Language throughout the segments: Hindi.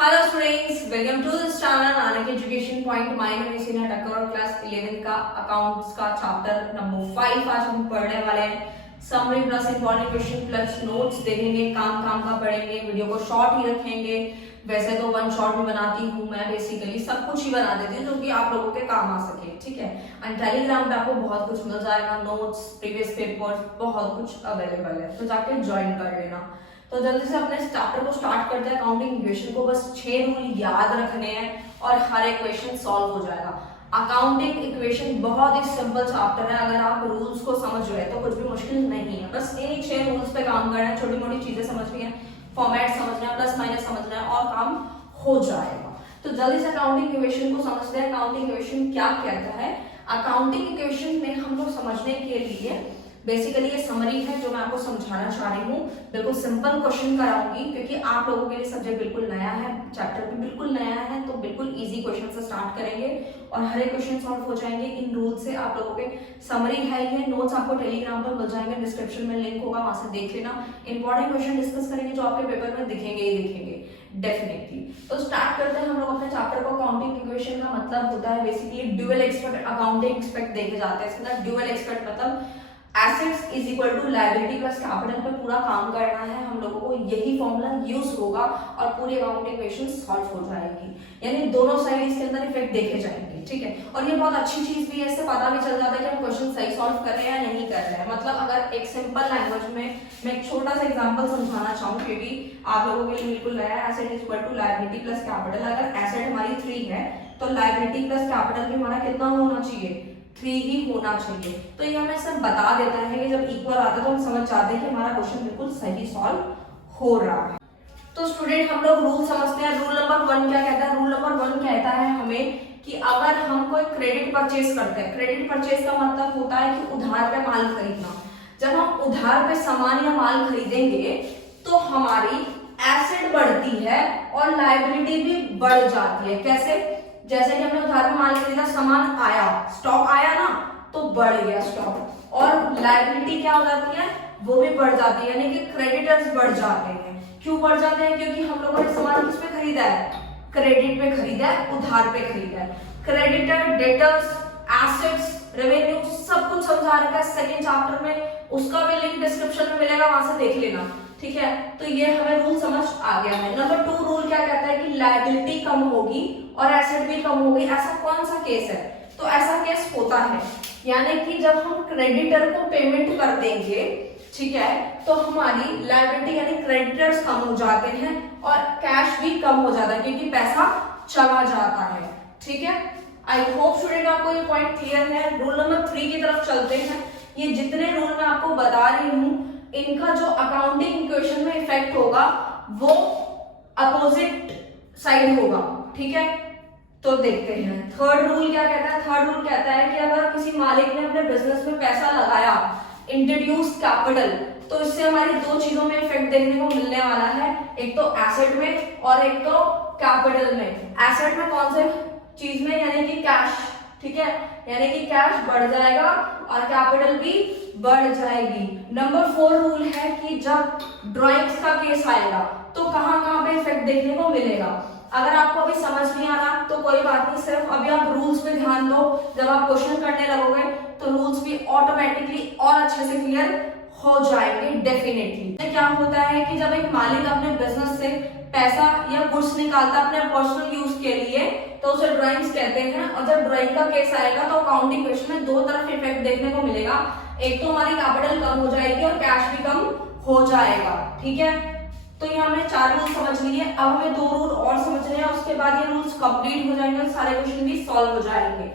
Hello students, welcome to this channel Anak Education Point. My name is Hina Thakur और क्लास 11 का अकाउंट्स का चैप्टर नंबर 5 आज हम पढ़ने वाले हैं। Summary plus important question plus notes देखेंगे, काम का पढ़ेंगे, वीडियो को शॉर्ट ही रखेंगे। वैसे तो वन शॉट भी बनाती हूँ मैं, बेसिकली सब कुछ ही बना देती हूँ जो कि आप लोगों के काम आ सके, ठीक है। एंड टेलीग्राम पे आपको बहुत कुछ मिल जाएगा, नोट्स, प्रीवियस पेपर्स, बहुत कुछ अवेलेबल है, तो जाके ज्वाइन कर लेना। तो जल्दी से अपने चैप्टर को स्टार्ट करते हैं। अकाउंटिंग इक्वेशन को बस 6 रूल याद रखने हैं और हर एक क्वेश्चन सॉल्व हो जाएगा। अकाउंटिंग इक्वेशन बहुत ही सिंपल चैप्टर है, अगर आप रूल्स को समझ रहे हैं तो कुछ भी मुश्किल नहीं है। बस इन 6 रूल्स पे काम करना है, छोटी मोटी चीजें समझनी है, फॉर्मेट समझना है, प्लस माइनस समझना है और काम हो जाएगा। तो जल्दी से अकाउंटिंग इक्वेशन को समझते हैं। अकाउंटिंग इक्वेशन क्या कहता है? अकाउंटिंग इक्वेशन में हम लोग समझने के लिए बेसिकली ये समरी है जो मैं आपको समझाना चाह रही हूँ। बिल्कुल सिंपल क्वेश्चन कराऊंगी क्योंकि आप लोगों के लिए सब्जेक्ट बिल्कुल नया है, चैप्टर भी बिल्कुल नया है, तो बिल्कुल इजी क्वेश्चन से स्टार्ट करेंगे और हर एक क्वेश्चन सॉल्व हो जाएंगे इन रूल से। आप लोगों के समरी है ये, नोट्स आपको टेलीग्राम पर मिल जाएंगे, डिस्क्रिप्शन में लिंक होगा, वहां से देख लेना। इंपॉर्टेंट क्वेश्चन डिस्कस करेंगे जो आपके पेपर में दिखेंगे ही दिखेंगे डेफिनेटली। तो स्टार्ट करते हैं हम लोग अपने चैप्टर को। अकाउंटिंग इक्वेशन का मतलब होता है basically dual aspect accounting aspect देखे जाते हैं। इसके अंदर ड्यूअल एक्सपेक्ट मतलब assets is equal to liability plus capital पे पूरा काम करना है हम लोगों को। यही फॉर्मूला यूज होगा और पूरी अकाउंटिंग इक्वेशन सॉल्व हो जाएगी, यानी दोनों साइड इसके अंदर इफेक्ट देखे जाएंगे, ठीक है। और ये बहुत अच्छी चीज भी है, इससे पता भी चल जाता है कि हम क्वेश्चन सही सॉल्व कर रहे हैं या नहीं कर रहे हैं। मतलब अगर एक सिंपल लैंग्वेज में मैं एक छोटा सा एग्जांपल समझाना चाहूँ क्योंकि आप लोगों के लिए बिल्कुल नया है। Asset is equal to liability plus capital. अगर एसेट हमारी 3 है तो लायबिलिटी प्लस कैपिटल भी हमारा कितना होना चाहिए? 3 ही होना चाहिए। तो ये हमें सब बता देता है कि जब इक्वल आता है तो हम समझ जाते हैं कि हमारा क्वेश्चन बिल्कुल सही सॉल्व हो रहा है। तो स्टूडेंट हम लोग रूल समझते हैं। रूल नंबर 1 क्या कहता है? रूल नंबर 1 कहता है हमें कि अगर हम कोई क्रेडिट परचेज करते हैं, क्रेडिट परचेज का मतलब होता है कि उधार पे माल खरीदना। जब हम उधार पे सामान या माल खरीदेंगे तो हमारी एसेट बढ़ती है और लायबिलिटी भी बढ़ जाती है। कैसे? जैसे कि हमने उधार में माल खरीदा, सामान आया, स्टॉक आया ना, तो बढ़ गया स्टॉक, और लायबिलिटी क्या हो जाती है? वो भी बढ़ जाती है, यानी कि क्रेडिटर्स बढ़ जाते हैं। क्यों बढ़ जाते हैं? क्योंकि हम लोगों ने सामान किस पे खरीदा है? क्रेडिट पे खरीदा है, उधार पे खरीदा है। क्रेडिटर, डेटर्स, एसेट्स, रेवेन्यू सब कुछ समझा रखा है सेकंड चैप्टर में, उसका भी लिंक डिस्क्रिप्शन में मिलेगा, वहां से देख लेना, ठीक है। तो ये हमें रूल समझ आ गया है। नंबर 2 रूल क्या कहता है कि लायबिलिटी कम होगी और एसेट भी कम होगी। ऐसा कौन सा केस है? तो ऐसा केस होता है यानी कि जब हम क्रेडिटर को पेमेंट कर देंगे, ठीक है, तो हमारी लायबिलिटी यानी क्रेडिटर्स कम हो जाते हैं और कैश भी कम हो जाता है क्योंकि पैसा चला जाता है, ठीक है। आई होप स्टूडेंट आपको ये पॉइंट क्लियर है। रूल नंबर 3 की तरफ चलते हैं। ये जितने रूल मैं आपको बता रही हूँ इनका जो अकाउंटिंग इक्वेशन में इफेक्ट होगा वो अपोजिट साइड होगा, ठीक है। तो देखते हैं थर्ड रूल क्या कहता है। थर्ड रूल कहता है कि अगर किसी मालिक ने अपने बिजनेस में पैसा लगाया, इंट्रोड्यूस कैपिटल, तो इससे हमारी 2 चीजों में इफेक्ट देखने को मिलने वाला है, एक तो एसेट में और एक तो कैपिटल में। एसेट में कौन से चीज में? यानी कि कैश, ठीक है, यानी कि कैश बढ़ जाएगा और कैपिटल भी बढ़ जाएगी। नंबर 4 रूल है कि जब ड्राइंग्स का केस आएगा तो कहां पे इफेक्ट देखने को मिलेगा। अगर आपको अभी समझ नहीं आ रहा तो कोई बात नहीं, सिर्फ अभी आप रूल्स पे ध्यान दो। जब आप क्वेश्चन करने लगोगे तो रूल्स भी ऑटोमेटिकली और अच्छे से क्लियर हो जाएंगे डेफिनेटली। क्या होता है कि जब एक मालिक अपने बिजनेस से पैसा या गुड्स निकालता है अपने पर्सनल यूज के लिए तो उसे ड्राइंग्स कहते हैं। और जब ड्राइंग का केस आएगा तो अकाउंटिंग क्वेश्चन में 2 तरफ इफेक्ट देखने को मिलेगा। एक तो हमारी कैपिटल कम हो जाएगी और कैश भी कम हो जाएगा, ठीक है। तो ये हमने 4 रूल समझ लिए। अब हमें 2 रूल और समझने हैं, उसके बाद ये रूल्स कंप्लीट हो जाएंगे और सारे क्वेश्चन भी सॉल्व हो जाएंगे।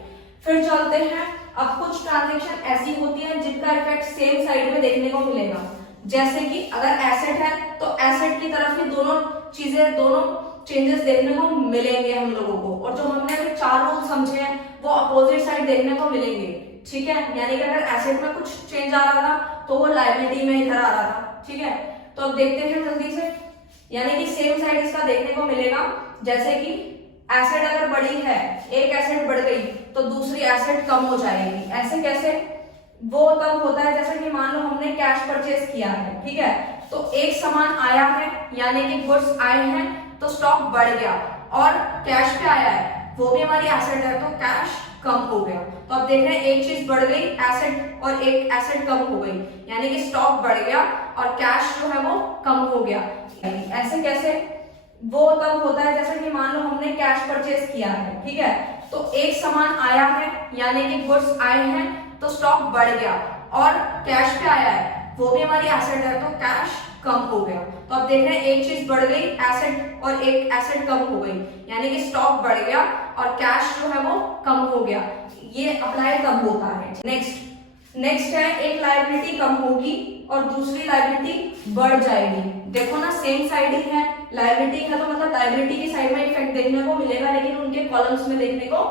फिर चलते हैं। अब कुछ ट्रांजैक्शन ऐसी होती है जिनका इफेक्ट सेम साइड में देखने को मिलेगा। जैसे कि अगर एसेट है तो एसेट की तरफ ही दोनों चेंजेस देखने को मिलेंगे हम लोगों को, और जो हमने अभी 4 रूल समझे हैं वो अपोजिट साइड देखने को मिलेंगे, ठीक है। यानी कि अगर एसेट में कुछ चेंज आ रहा था तो वो लायबिलिटी में इधर आ रहा था, ठीक है। तो अब देखते हैं जल्दी से, यानी कि सेम साइड इसका देखने को मिलेगा। जैसे कि एसेट अगर बड़ी है, एक एसेट बढ़ गई तो दूसरी एसेट कम हो जाएगी। ऐसे कैसे? वो तब होता है जैसे कि मान लो हमने कैश परचेज किया है, ठीक है, तो एक सामान आया है यानी कि गुड्स आए हैं, तो स्टॉक बढ़ गया और कैश पे आया है, वो भी हमारी एसेट है, तो कैश कम हो गया। तो अब देख रहे हैं एक चीज बढ़ गई एसेट और एक एसेट कम हो गई, यानी कि स्टॉक बढ़ गया और कैश जो है वो कम हो गया। ऐसे कैसे? वो तब होता है जैसे कि मान लो हमने कैश परचेज किया है, ठीक है, तो एक सामान आया है यानी कि गुड्स आए हैं तो स्टॉक बढ़ गया और कैश पे आया है, वो भी हमारी एसेट है, तो कैश कम हो गया। तो अब देख रहे हैं एक चीज बढ़ गई एसेट और एक एसेट कम हो गई, यानी कि स्टॉक बढ़ गया और कैश जो है वो कम हो गया। ये अप्लाई कब होता है? नेक्स्ट है एक लायबिलिटी कम होगी और दूसरी लायबिलिटी बढ़ जाएगी। देखो ना सेम साइड ही है, लायबिलिटी है तो मतलब लायबिलिटी की साइड में इफेक्ट देखने को मिलेगा लेकिन उनके कॉलम्स में देखने को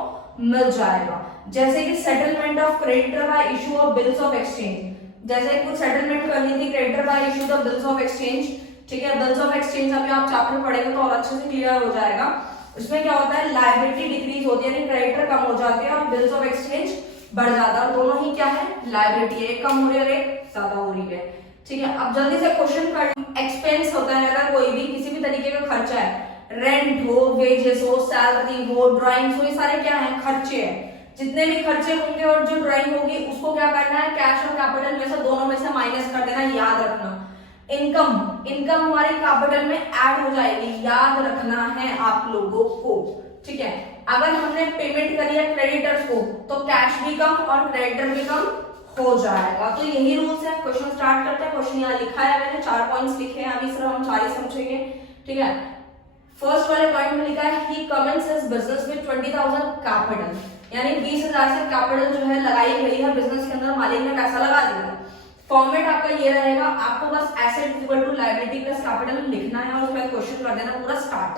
मिल जाएगा। जैसे कि settlement of creditor bye issue of bills of exchange, जैसे कुछ सेटलमेंट करनी थी creditor bye issue the bills of exchange, ठीक है, बिल्स ऑफ एक्सचेंज अभी आप चैप्टर पढ़ेंगे तो और अच्छे से क्लियर हो जाएगा। उसमें क्या होता है, लायबिलिटी डिक्रीज होती है यानी क्रेडिटर कम हो जाते हैं और बिल्स ऑफ एक्सचेंज बढ़ जाता है, दोनों ही क्या है, लायबिलिटी है, एक कम हो रही है और एक ज्यादा हो रही है, ठीक है। अब जल्दी से क्वेश्चन कर, एक्सपेंस होता है अगर कोई भी किसी भी तरीके का खर्चा है, रेंट हो, वेजेस हो, सैलरी हो, ड्राइंग्स हो, ये सारे क्या है, खर्चे हैं। जितने भी खर्चे होंगे और जो ड्राइंग होगी उसको क्या करना है, कैश और कैपिटल में से दोनों में से माइनस कर देना, याद रखना। इनकम हमारी कैपिटल में ऐड हो जाएगी, याद रखना है आप लोगों को, ठीक है। अगर हमने पेमेंट करी है क्रेडिटर्स को तो कैश भी कम और क्रेडिटर भी कम हो जाएगा। तो यही रूल्स है। क्वेश्चन स्टार्ट करते हैं। क्वेश्चन यहाँ लिखा है मैंने, 4 पॉइंट्स लिखे हैं, अभी सिर्फ हम 4 ही समझेंगे, ठीक है। फर्स्ट वाले पॉइंट में लिखा है ही commences his business with 20,000 capital, यानी 20,000 से कैपिटल जो है लगाई गई है बिजनेस के अंदर, मालिक ने पैसा लगा दिया। फॉर्मेट आपका ये रहेगा, आपको बस asset equal to liability plus capital लिखना है और उसमें क्वेश्चन कर देना पूरा स्टार्ट।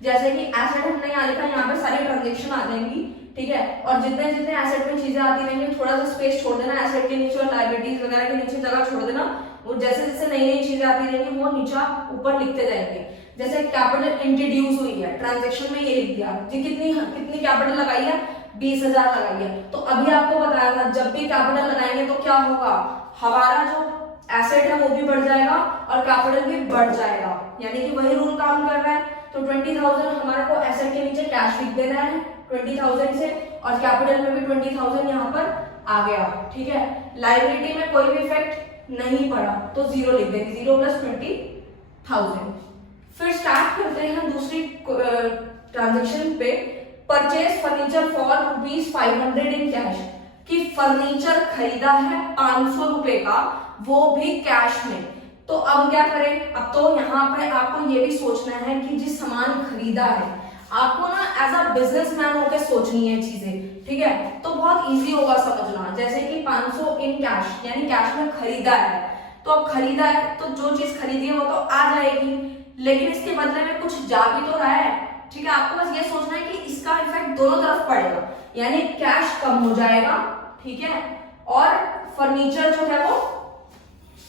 जैसे कि एसेट हमने यहाँ लिखा, यहाँ पे सारी ट्रांजेक्शन आ जाएंगी, ठीक है, और जितने जितने एसेट में चीजें आती रहेंगी थोड़ा सा स्पेस छोड़ देना एसेट के नीचे और लायबिलिटीज वगैरह के नीचे जगह छोड़ देना, और जैसे जैसे नई नई चीजें आती रहेंगी वो नीचे ऊपर लिखते जाएंगे। जैसे कैपिटल इंट्रोड्यूस हुई है ट्रांजेक्शन में, ये लिख दिया जी, कितनी कैपिटल लगाई है, 20,000 लगाई है। तो अभी आपको बताया था जब भी कैपिटल लगाएंगे तो क्या होगा, हमारा जो एसेट है वो भी बढ़ जाएगा और कैपिटल भी बढ़ जाएगा, यानी कि वही रूल काम कर रहा है। तो 20,000 हमारे को एसेट के नीचे कैश लिख देना है 20,000 से, और कैपिटल में भी 20,000 यहाँ पर आ गया, ठीक है। लायबिलिटी में कोई भी इफेक्ट नहीं पड़ा तो 0 लिख देंगे, 0 + 20,000। फिर स्टार्ट करते हैं दूसरी ट्रांजेक्शन पे, purchase furniture for ₹500 in cash, कि फर्नीचर खरीदा है 500 रुपए का, वो भी कैश में। तो अब क्या करें, अब तो यहाँ पे आपको ये भी सोचना है कि जिस सामान खरीदा है आपको ना एज अ बिजनेसमैन होकर सोचनी है चीजें, ठीक है, तो बहुत इजी होगा समझना। जैसे कि 500 इन कैश, यानी कैश में खरीदा है, तो अब खरीदा है तो जो चीज खरीदी है वो तो आ जाएगी, लेकिन इसके बदले में कुछ जा भी तो रहा है, ठीक है। आपको बस ये सोचना है कि इसका इफेक्ट दोनों तरफ पड़ेगा, यानी कैश कम हो जाएगा, ठीक है, और फर्नीचर जो है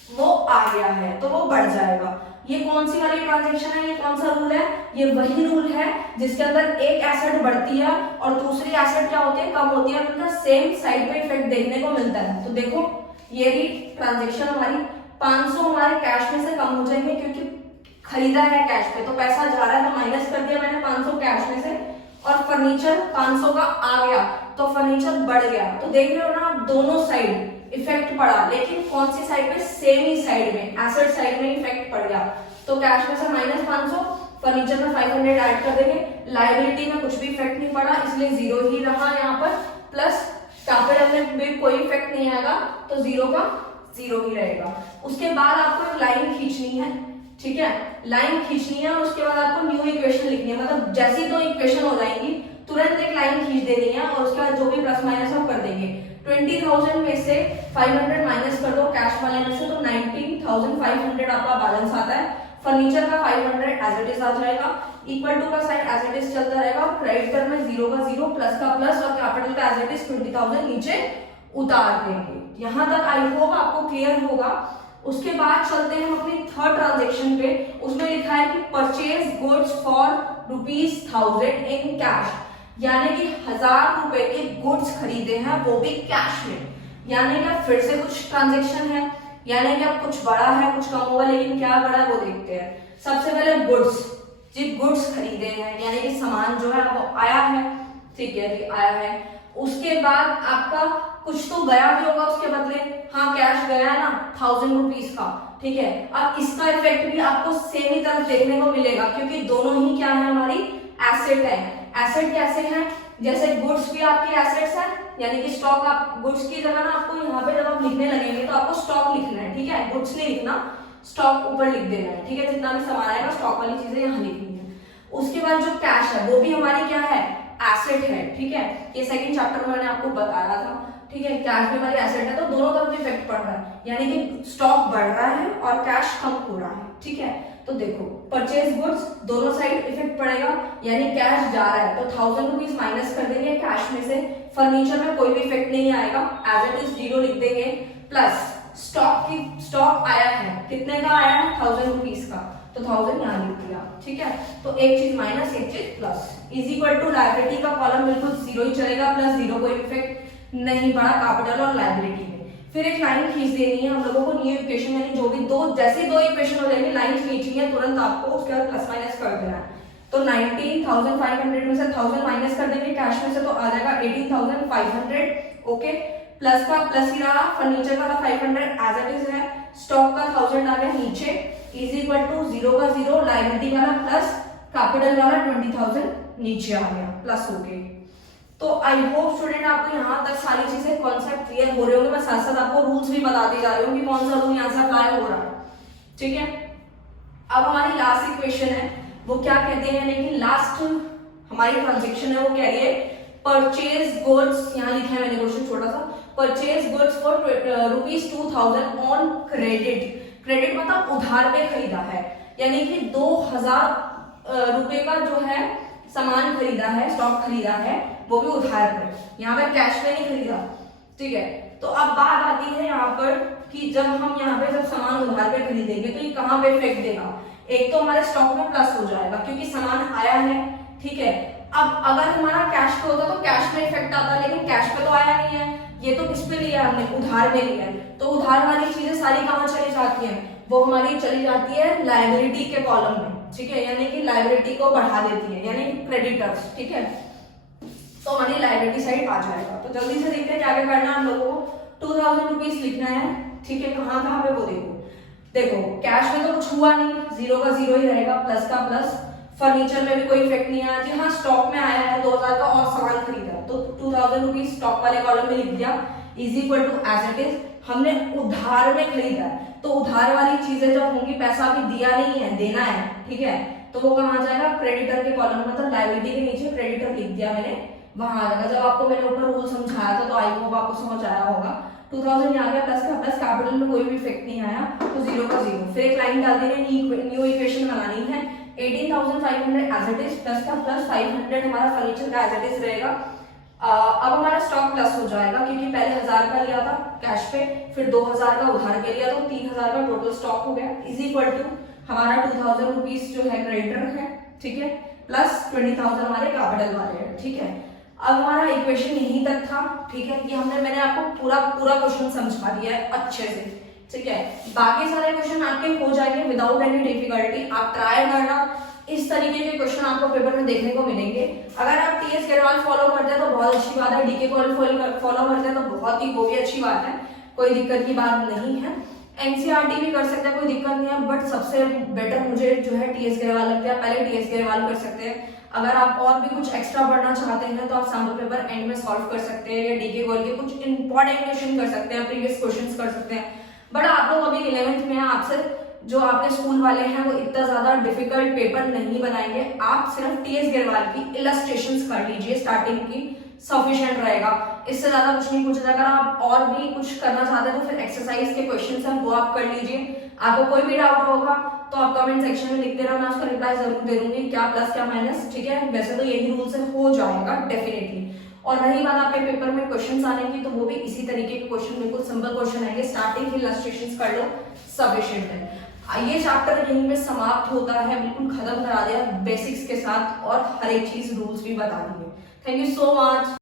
वो आ गया है तो वो बढ़ जाएगा। ये कौन सी वाली ट्रांजैक्शन है, ये कौन सा रूल है, ये वही रूल है जिसके अंदर एक एसेट बढ़ती है और दूसरी एसेट क्या होती है, कम होती है, उनका सेम साइड पे इफेक्ट देखने को मिलता है। तो देखो ये भी ट्रांजैक्शन हमारी 500 हमारे कैश में से कम हो जाएंगे क्योंकि खरीदा है कैश पे, तो पैसा जा रहा है तो माइनस कर दिया मैंने 500 कैश में से, और फर्नीचर 500 का आ गया तो फर्नीचर बढ़ गया। तो देख रहे हो ना, दोनों साइड इफेक्ट पड़ा, लेकिन कौन सी साइड पे, सेम ही साइड में, एसेट साइड में इफेक्ट पड़ गया। तो कैश में से -500, फर्नीचर में 500 ऐड कर देंगे, लायबिलिटी में कुछ भी इफेक्ट नहीं पड़ा इसलिए 0 ही रहा यहाँ पर, प्लस कैपिटल में भी कोई इफेक्ट नहीं आएगा तो 0 का 0 ही रहेगा। उसके बाद आपको एक लाइन खींचनी है, ठीक है, लाइन खींचनी है और उसके बाद आपको न्यू इक्वेशन लिखनी है, मतलब जैसी दो इक्वेशन हो जाएंगी तुरंत एक लाइन खींच देनी है और उसके बाद जो भी प्लस माइनस हम कर देंगे। 20,000 में से 500 माइनस कर दो कैश वाले में से, तो 19,500 आपका बैलेंस आता है। फर्नीचर का 500 एज इट इज आ जाएगा, इक्वल टू का साइन एज इट इज चलता रहेगा, और क्रेडिटर में 0 का 0, प्लस का प्लस, और कैपिटल का एज इट इज 20,000 नीचे उतार देंगे। यहां तक आई होप आपको क्लियर होगा। उसके बाद चलते हैं हम अपनी थर्ड ट्रांजेक्शन पे। उसमें लिखा है कि purchase goods for ₹1000 in cash, यानी कि 1000 रुपए के गुड्स खरीदे हैं वो भी कैश में, यानी कि फिर से कुछ ट्रांजेक्शन है, यानी कि अब कुछ बड़ा है कुछ कम होगा, लेकिन क्या बड़ा है वो देखते हैं। सबसे पहले गुड्स, जी गुड्स खरीदे हैं, यानी कि सामान जो है वो आया है, ठीक है जी आया है। उसके बाद आपका कुछ तो गया भी होगा उसके बदले, हाँ कैश गया है ना 1000 रुपीज का, ठीक है। अब इसका इफेक्ट भी आपको सेम ही तरफ देखने को मिलेगा, क्योंकि दोनों ही क्या है हमारी एसेट है। एसेट कैसे है, जैसे गुड्स भी आपके एसेट्स है, यानी कि स्टॉक, आप गुड्स की जगह ना आपको यहाँ पे जब आप लिखने लगेंगे तो आपको स्टॉक लिखना है, ठीक है, गुड्स नहीं लिखना, स्टॉक ऊपर लिख देना है, ठीक है। जितना भी सामान आएगा स्टॉक वाली चीजें यहाँ लिखनी है। उसके बाद जो कैश है वो भी हमारी क्या है, एसेट है, ठीक है। ये सेकंड चैप्टर में मैंने आपको बताया था, ठीक है। कैश भी हमारी एसेट है, तो दोनों तरफ इफेक्ट पड़ रहा है, यानी कि स्टॉक बढ़ रहा है और कैश कम हो रहा है, ठीक है। तो देखो परचेज गुड्स दोनों साइड इफेक्ट पड़ेगा, यानी कैश जा रहा है तो 1000 रुपीज माइनस कर देंगे कैश में से, फर्नीचर में कोई भी इफेक्ट नहीं आएगा, एज इट इज 0 लिख देंगे। प्लस स्टॉक आया है, कितने का आया है 1000 रुपीज का, तो 1000 यहाँ लिख दिया, ठीक है। तो एक चीज माइनस एक चीज plus, is equal to liability का कॉलम बिल्कुल 0 ही चलेगा, प्लस 0 कोई इफेक्ट नहीं पड़ा कैपिटल और लायबिलिटी में। फिर एक लाइन खींच देनी है हम लोगों को, न्यू इक्वेशन यानी जो भी दो, जैसे दो इक्वेशन हो जाएंगे लाइन खींचनी है तुरंत आपको, उसके बाद प्लस माइनस कर देना है। तो 19,500 में से 1000 माइनस कर देंगे कैश में से, तो आ जाएगा 18,500, ओके। प्लस का प्लस ही रहा, फर्नीचर का 500 एज इट इज है, स्टॉक का 1000 आ गया नीचे, इज इक्वल टू 0 का 0, लायबिलिटी वाला प्लस कैपिटल वाला 20,000 नीचे आ गया, प्लस हो गए। तो आई होप स्टूडेंट आपको यहाँ तक सारी चीजें कॉन्सेप्ट क्लियर हो रहे होंगे। मैं साथ साथ आपको रूल्स भी बताते जा रही हूँ कि कौन सा रूल यहाँ से अप्लाई हो रहा है, ठीक है। अब हमारी लास्ट इक्वेशन है, वो क्या कहते हैं, यानी कि लास्ट हमारी ट्रांजेक्शन है वो कह रही है परचेज गुड्स, यहाँ लिखा है मैंने क्वेश्चन छोटा सा, purchase goods for ₹2000 on credit. Credit मतलब उधार पे खरीदा है, यानी कि 2000 रुपए का जो है सामान खरीदा है, स्टॉक खरीदा है, वो भी उधार पर, यहाँ पे कैश में नहीं खरीदा, ठीक है। तो अब बात आती है यहाँ पर कि जब हम यहाँ पे जब सामान उधार पे खरीदेंगे तो ये कहाँ पे इफेक्ट देगा। एक तो हमारे स्टॉक में प्लस हो जाएगा क्योंकि सामान आया है, ठीक है। अब अगर हमारा कैश पे होता तो कैश में इफेक्ट आता, लेकिन कैश पे तो आया नहीं है, ये तो किस पे लिया हमने, उधार में लिया है। तो उधार वाली चीजें सारी कहाँ चली जाती है, वो हमारी चली जाती है लायबिलिटी के कॉलम में, ठीक है, यानी कि लायबिलिटी को बढ़ा देती है, यानी क्रेडिटर्स, ठीक है। तो हमारी लायबिलिटी साइड आ जाएगा। तो जल्दी से देखते हैं क्या क्या करना है हम लोगों को। 2000 रुपीज लिखना है, ठीक है, कहाँ कहाँ पे वो देखो कैश में तो कुछ हुआ नहीं, 0 का 0 ही रहेगा, प्लस का प्लस, फर्नीचर में भी कोई इफेक्ट नहीं आया जी, हाँ स्टॉक में आया है 2000 का और सामान खरीदा, तो 2000 रुपीज स्टॉक वाले कॉलम में लिख दिया, is equal to as it is, हमने उधार में खरीदा है, तो उधार वाली चीजें जब होंगी, पैसा अभी दिया नहीं है, देना है, ठीक है, तो वो कहाँ जाएगा, क्रेडिटर के कॉलम में, मतलब लायबिलिटी के नीचे क्रेडिटर लिख दिया मैंने, वहां आ जाएगा। जब आपको मैंने ऊपर रूल समझाया था तो आई होप आपको समझ आया होगा। 2000 यहाँ गया, प्लस का प्लस, कैपिटल में कोई भी इफेक्ट नहीं आया, तो 0 का 0। फिर एक लाइन डाल देनी, न्यू इक्वेशन बनानी है, 18,500 एज इट इज, प्लस का प्लस 500 हमारा फर्नीचर का एज इट इज रहेगा। अब हमारा स्टॉक प्लस हो जाएगा क्योंकि पहले 1000 का लिया था कैश पे, फिर 2000 का उधार के लिया, तो 3000 का टोटल स्टॉक हो गया, इज इक्वल टू हमारा 2000 रुपीज जो है क्रेडिटर है, ठीक है, प्लस 20,000 हमारे कैपिटल वाले हैं, ठीक है। अब हमारा इक्वेशन यहीं तक था, ठीक है, कि मैंने आपको पूरा क्वेश्चन समझा दिया है अच्छे से, ठीक है। बाकी सारे क्वेश्चन आपके हो जाएंगे विदाउट एनी डिफिकल्टी, आप ट्राई करना, इस तरीके के क्वेश्चन आपको पेपर में देखने को मिलेंगे। अगर आप टीएस गढ़वाल फॉलो करते हैं तो बहुत अच्छी बात है, डीके कॉल फॉलो करते हैं तो बहुत ही वो भी अच्छी बात है, कोई दिक्कत की बात नहीं है। एनसीईआरटी भी कर सकते हैं, कोई दिक्कत नहीं है, बट सबसे बेटर मुझे जो है टीएस गढ़वाल लगता है, पहले टीएस गढ़वाल कर सकते हैं। अगर आप और भी कुछ एक्स्ट्रा पढ़ना चाहते हैं तो आप सैम्पल पेपर एंड में सॉल्व कर सकते हैं, या डीके कॉल के कुछ इंपॉर्टेंट क्वेश्चन कर सकते हैं, प्रीवियस क्वेश्चंस कर सकते हैं। बट आप लोग अभी 11th में हैं, आपसे जो आपके स्कूल वाले हैं वो इतना ज्यादा डिफिकल्ट पेपर नहीं बनाएंगे, आप सिर्फ टीएस गढ़वाल की इलस्ट्रेशंस कर लीजिए, स्टार्टिंग की सफिशिएंट रहेगा, इससे ज्यादा कुछ नहीं पूछा। अगर आप और भी कुछ करना चाहते हैं तो फिर एक्सरसाइज के क्वेश्चंस हैं वो आप कर लीजिए। आपको कोई भी डाउट होगा तो आप कमेंट सेक्शन में लिख देना, मैं उसका रिप्लाई जरूर दे दूंगी, क्या प्लस क्या माइनस, ठीक है। वैसे तो यही रूल से हो जाएगा डेफिनेटली। और रही बात आपके पेपर में क्वेश्चंस आने की, तो वो भी इसी तरीके के क्वेश्चन, बिल्कुल सिंपल क्वेश्चन आएंगे, स्टार्टिंग इलस्ट्रेशंस कर लो, सफिशिएंट है। ये चैप्टर यहीं पे समाप्त होता है, बिल्कुल खत्म करा दिया बेसिक्स के साथ, और हर एक चीज रूल्स भी बता दिए। Thank you so much.